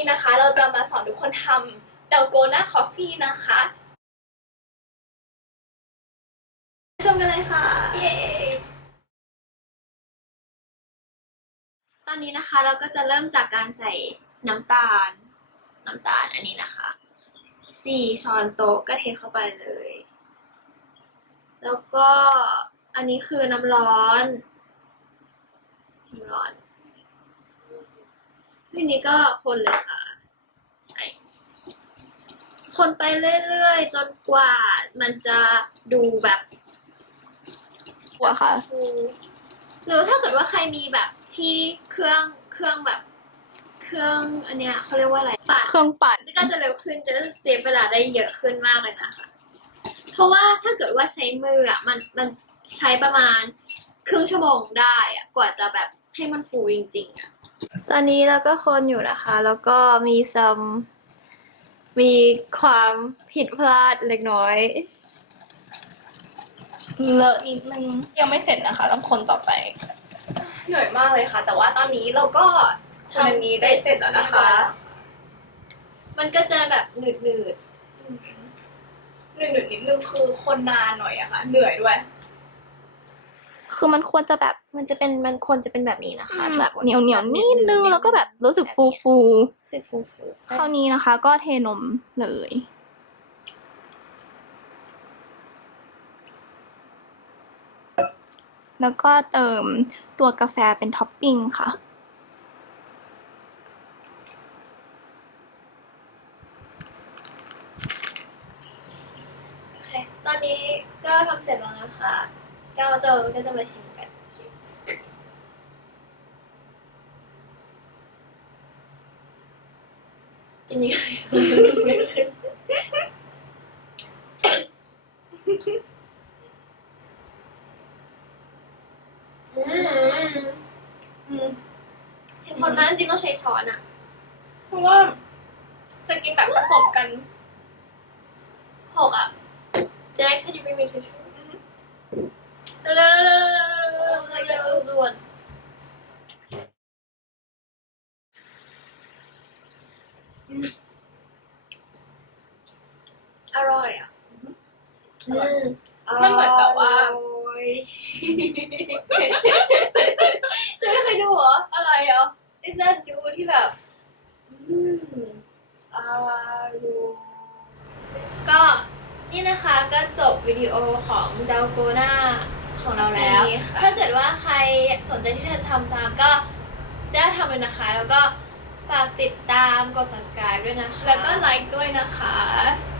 นี้นะคะ เราจะมาสอนทุกคนทำเดลโกนาคอฟฟี่นะคะชมกันเลยค่ะเย้ตอนนี้นะคะเราก็จะเริ่มจากการใส่น้ำตาล น้ำตาลอันนี้นะคะสี่ช้อนโต๊ะก็เทเข้าไปเลย แล้วก็อันนี้คือน้ำร้อนน้ำร้อน ทีนี้ก็คนเลยค่ะใช่คนไปเรื่อยๆ จนกว่ามันจะดูแบบหัวค่ะฟูหรือถ้าเกิดว่าใครมีแบบที่เครื่องเครื่องแบบ เครื่องอันเนี้ยเขาเรียกว่าอะไรปั่นเครื่องปั่นจะก็จะเร็วขึ้นจะเซฟเวลาได้เยอะขึ้นมากเลยนะคะ เพราะว่าถ้าเกิดว่าใช้มืออะมันมันใช้ประมาณครึ่งชั่วโมงได้อะกว่าจะแบบให้มันฟูจริงๆอะ ตอนนี้เราก็คนอยู่นะคะ แล้วก็มีซัมมีความผิดพลาดเล็กน้อย เลอะนิดนึงยังไม่เสร็จนะคะ ต้องคนต่อไปเหนื่อยมากเลยค่ะ แต่ว่าตอนนี้เราก็คนอันนี้ได้เสร็จแล้วนะคะ มันก็จะแบบหนืดหนึ่งหนึ่งนิดนึงคือคนนานหน่อยอะค่ะ เหนื่อยด้วย คือมันควรจะแบบๆมันจะเป็นมันควรจะเป็นแบบนี้นะคะแบบเหนียวเหนียวๆนิดนึงแล้วก็แบบรู้สึกฟูฟูรู้สึกฟูฟูๆคราวนี้นะคะ ก็เทนมเลย แล้วก็เติมตัวกาแฟเป็นท็อปปิ้งค่ะ โอเคตอนนี้ก็ทำเสร็จแล้วนะคะ ก็จะก็จะมาชิมกัน กินยังไงไม่ขึ้นอืมอืมเห็นผลมากจริงๆต้องใช้ช้อนอะเพราะว่าจะกินแบบผสมกันหกอะเจ๊คันยูบริมีทิชชู่ วๆเร็วๆด่วน อร่อยอะอร่อยมันเหมือนแบบว่าอร่อยยังไม่เคยดูเหรอ อะไรอะไอ้จะดูที่แบบ อืมอร่อยก็นี่นะคะก็จบวิดีโอของเจ้าโกนา ของเราแล้วนี่ค่ะ ถ้าเกิดว่าใครสนใจที่จะทำตามก็จะทำเลยนะคะ แล้วก็ฝากติดตามกด subscribe ด้วยนะคะ แล้วก็ไลค์ด้วยนะคะ